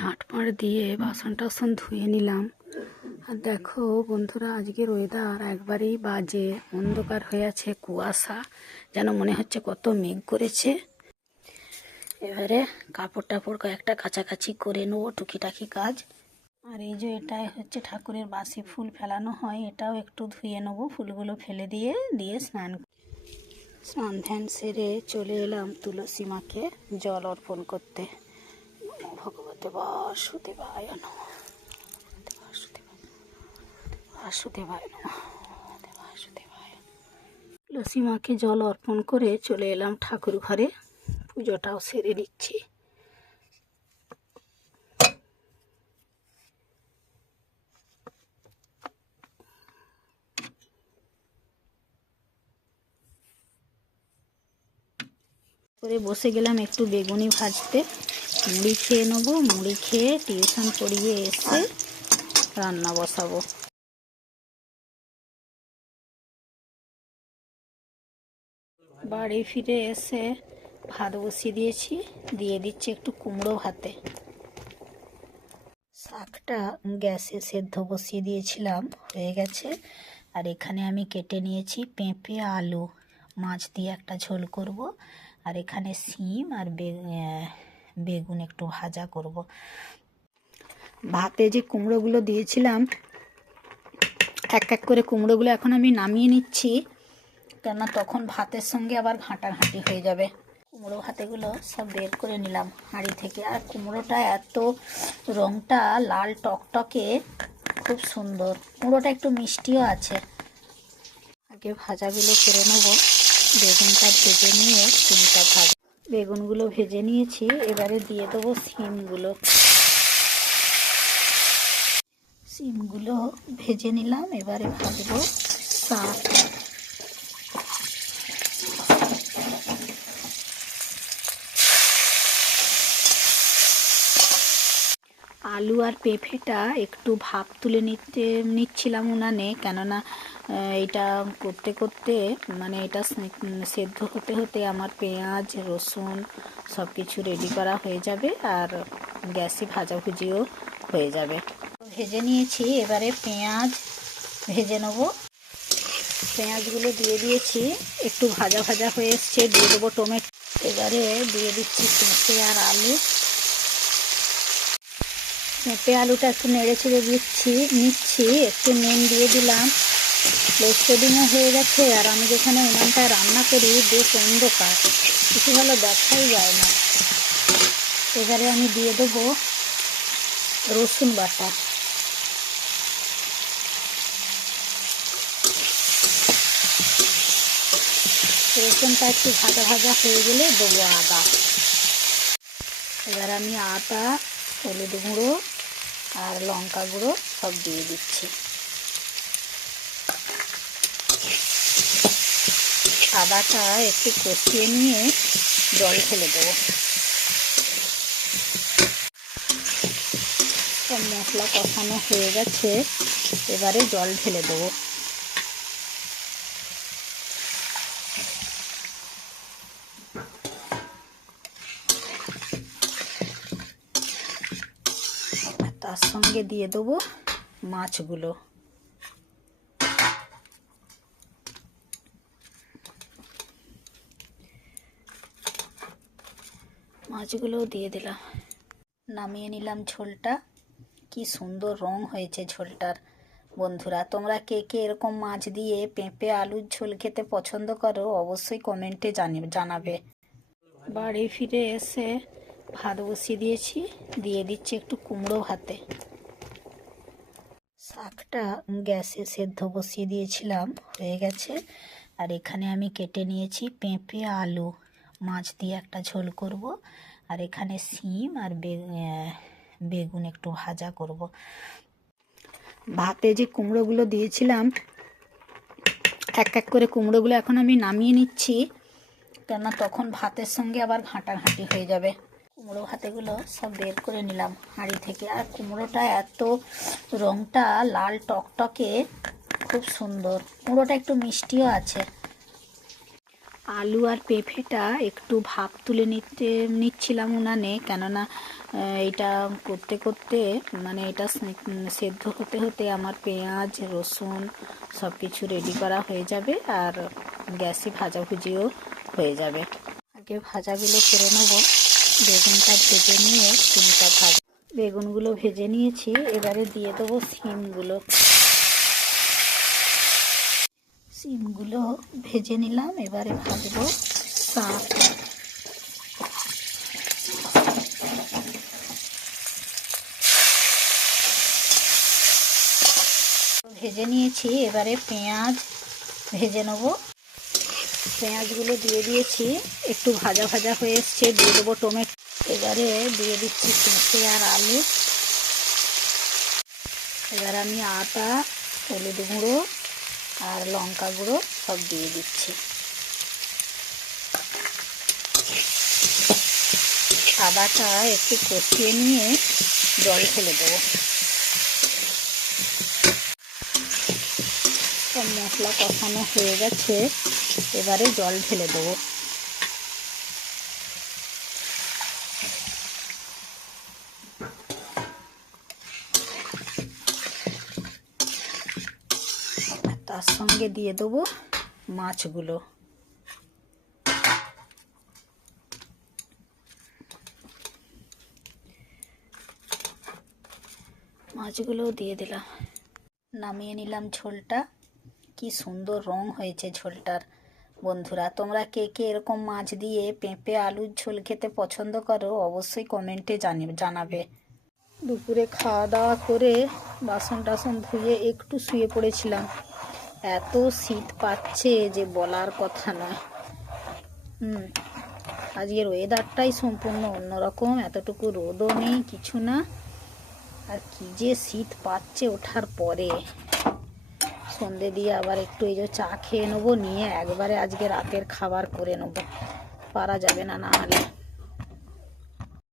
ঝাঁটপাট দিয়ে বাসন টাসন ধুয়ে নিলাম। আর দেখো বন্ধুরা, আজকের ওয়েদার একবারেই বাজে, অন্ধকার হয়ে আছে, কুয়াশা, যেন মনে হচ্ছে কত মেঘ করেছে। এবারে কাপড় টাপড় কয়েকটা কাছাকাছি করে নেবো, টুকিটাকি কাজ। আর এই যে এটাই হচ্ছে ঠাকুরের বাসি ফুল ফেলানো হয়, এটাও একটু ধুয়ে নেবো, ফুলগুলো ফেলে দিয়ে স্নান ধ্যান সেরে চলে এলাম তুলসী মাকে জল অর্পণ করতে। ভগবতে বাসুদেবায় নমঃ, বাসুদেবায় নমঃ, বাসুদেবায়। তুলসী মাকে জল অর্পণ করে চলে এলাম ঠাকুর ঘরে, পুজোটাও সেরে দিচ্ছি। করে বসে গেলাম একটু বেগুনি ভাজতে, মুড়ি খেয়ে নেবো। মুড়ি খেয়ে টিউশন পড়িয়ে এসে রান্না বসাবো। বাড়ি ফিরে এসে ভাত বসিয়ে দিয়েছি, দিয়ে দিচ্ছি একটু কুমড়ো ভাতে। শাকটা গ্যাসে সেদ্ধ বসিয়ে দিয়েছিলাম, হয়ে গেছে। আর এখানে আমি কেটে নিয়েছি পেঁপে আলু, মাছ দিয়ে একটা ঝোল করব। আর এখানে শিম আর বেগুন একটু ভাজা করব। ভাতে যে কুমড়োগুলো দিয়েছিলাম, এক এক করে কুমড়োগুলো এখন আমি নামিয়ে নিচ্ছি, কেননা তখন ভাতের সঙ্গে আবার ঘাঁটাঘাঁটি হয়ে যাবে। কুমড়ো ভাতেগুলো সব বের করে নিলাম হাঁড়ি থেকে। আর কুমড়োটা এত রঙটা লাল টকটকে, খুব সুন্দর। কুমড়োটা একটু মিষ্টিও আছে। আগে ভাজাগুলো করে নেব, বেগুনটা ভেজে নিয়ে শিমটা ভাজা। বেগুনগুলো ভেজে নিয়েছি, এবারে দিয়ে দেবো শিমগুলো। শিমগুলো ভেজে নিলাম, এবারে ভাজবো শাক। আলু আর পেঁপেটা একটু ভাপ তুলে নিচ্ছিলাম উনানে, কেননা এটা করতে করতে মানে এটা সেদ্ধ হতে হতে আমার পেঁয়াজ রসুন সব কিছু রেডি করা হয়ে যাবে, আর গ্যাসে ভাজাভুজিও হয়ে যাবে। ভেজে নিয়েছি, এবারে পেঁয়াজ ভেজে নেব। পেঁয়াজগুলো দিয়ে দিয়েছি, একটু ভাজা ভাজা হয়ে এসছে, দিয়ে দেবো টমেটো। এবারে দিয়ে দিচ্ছি পেঁপে আর আলু। পেঁপে আলুটা একটু নেড়ে চেড়ে নিচ্ছি, একটু নুন দিয়ে দিলাম। লোডশেডিংও হয়ে গেছে, আর আমি যেখানে উনানটায় রান্না করি বেশ অন্ধকার, কিছু ভালো দেখাই যায় না। এবারে আমি দিয়ে দেবো রসুন বাটা। রসুনটা একটু ভাজা ভাজা হয়ে গেলে দেবো আদা। এবার আমি আদা, হলুদ গুঁড়ো আর লঙ্কা গুঁড়ো সব দিয়ে দিচ্ছি। আদাটা একটু কষিয়ে নিয়ে জল ঢেলে দেবো। সব মশলা কষানো হয়ে গেছে, এবারে জল ঢেলে দেবো। তার সঙ্গে দিয়ে দেবো মাছগুলো। মাছগুলোও দিয়ে দিলাম, নামিয়ে নিলাম ঝোলটা। কি সুন্দর রং হয়েছে ঝোলটার। বন্ধুরা, তোমরা কে কে এরকম মাছ দিয়ে পেঁপে আলুর ঝোল খেতে পছন্দ করো, অবশ্যই কমেন্টে জানাবে। বাড়ি ফিরে এসে ভাত বসিয়ে দিয়েছি, দিয়ে দিচ্ছি একটু কুমড়ো ভাতে। শাকটা গ্যাসে সেদ্ধ বসিয়ে দিয়েছিলাম, হয়ে গেছে। আর এখানে আমি কেটে নিয়েছি পেঁপে আলু, মাছ দিয়ে একটা ঝোল করব। আর এখানে শিম আর বেগুন একটু ভাজা করব। ভাতে যে কুমড়োগুলো দিয়েছিলাম, এক এক করে কুমড়োগুলো এখন আমি নামিয়ে নিচ্ছি, কেননা তখন ভাতের সঙ্গে আবার ঘাঁটাঘাঁটি হয়ে যাবে। কুমড়ো ভাতেগুলো সব বের করে নিলাম হাঁড়ি থেকে। আর কুমড়োটা এত রঙটা লাল টকটকে, খুব সুন্দর। কুমড়োটা একটু মিষ্টিও আছে। আলু আর পেঁপেটা একটু ভাপ তুলে নিচ্ছিলাম উনানে, কেননা এটা করতে করতে মানে এটা সেদ্ধ হতে হতে আমার পেঁয়াজ রসুন সব কিছু রেডি করা হয়ে যাবে, আর গ্যাসে ভাজাভুজিও হয়ে যাবে। আগে ভাজাগুলো করে নেব। বেগুনটা ভেজে নিয়ে সিমটা বেগুনগুলো ভেজে নিয়েছি, এবারে দিয়ে দেবো সিমগুলো ভেজে নিলাম, এবারে ভাজবো শাক। ভেজে নিয়েছি, এবারে পেঁয়াজ ভেজে নেব। পেঁয়াজগুলো দিয়ে দিয়েছি, একটু ভাজা ভাজা হয়ে এসছে, দিয়ে দেবো টমেটো। এবারে দিয়ে দিচ্ছি পেঁপে আর আলু। এবার আমি আটা, হলুদ গুঁড়ো আর লঙ্কা গুঁড়ো সব দিয়ে দিচ্ছি। আদাটা একটু কষিয়ে নিয়ে জল ঢেলে দেবো। সব মশলা কষানো হয়ে গেছে, এবারে জল ঢেলে দেবো। তার সঙ্গে দিয়ে দেবো মাছগুলো। মাছগুলো দিয়ে দিলাম, নামিয়ে নিলাম ঝোলটা। কি সুন্দর রং হয়েছে ঝোলটার। বন্ধুরা, তোমরা কে কে এরকম মাছ দিয়ে পেঁপে আলুর ঝোল খেতে পছন্দ করো অবশ্যই কমেন্টে জানাবে। দুপুরে খাওয়া দাওয়া করে বাসন টাসন ধুয়ে একটু শুয়ে পড়েছিলাম। এত শীত পাচ্ছে যে বলার কথা নয়। আজকের ওয়েদারটাই সম্পূর্ণ অন্যরকম, এতটুকু রোদও নেই, কিছু না। আর কি যে শীত পাচ্ছে ওঠার পরে। সন্ধে দিয়ে আবার একটু এই যে চা খেয়ে নেবো, নিয়ে একবারে আজকে রাতের খাবার করে নেবো, পারা যাবে না না হলে।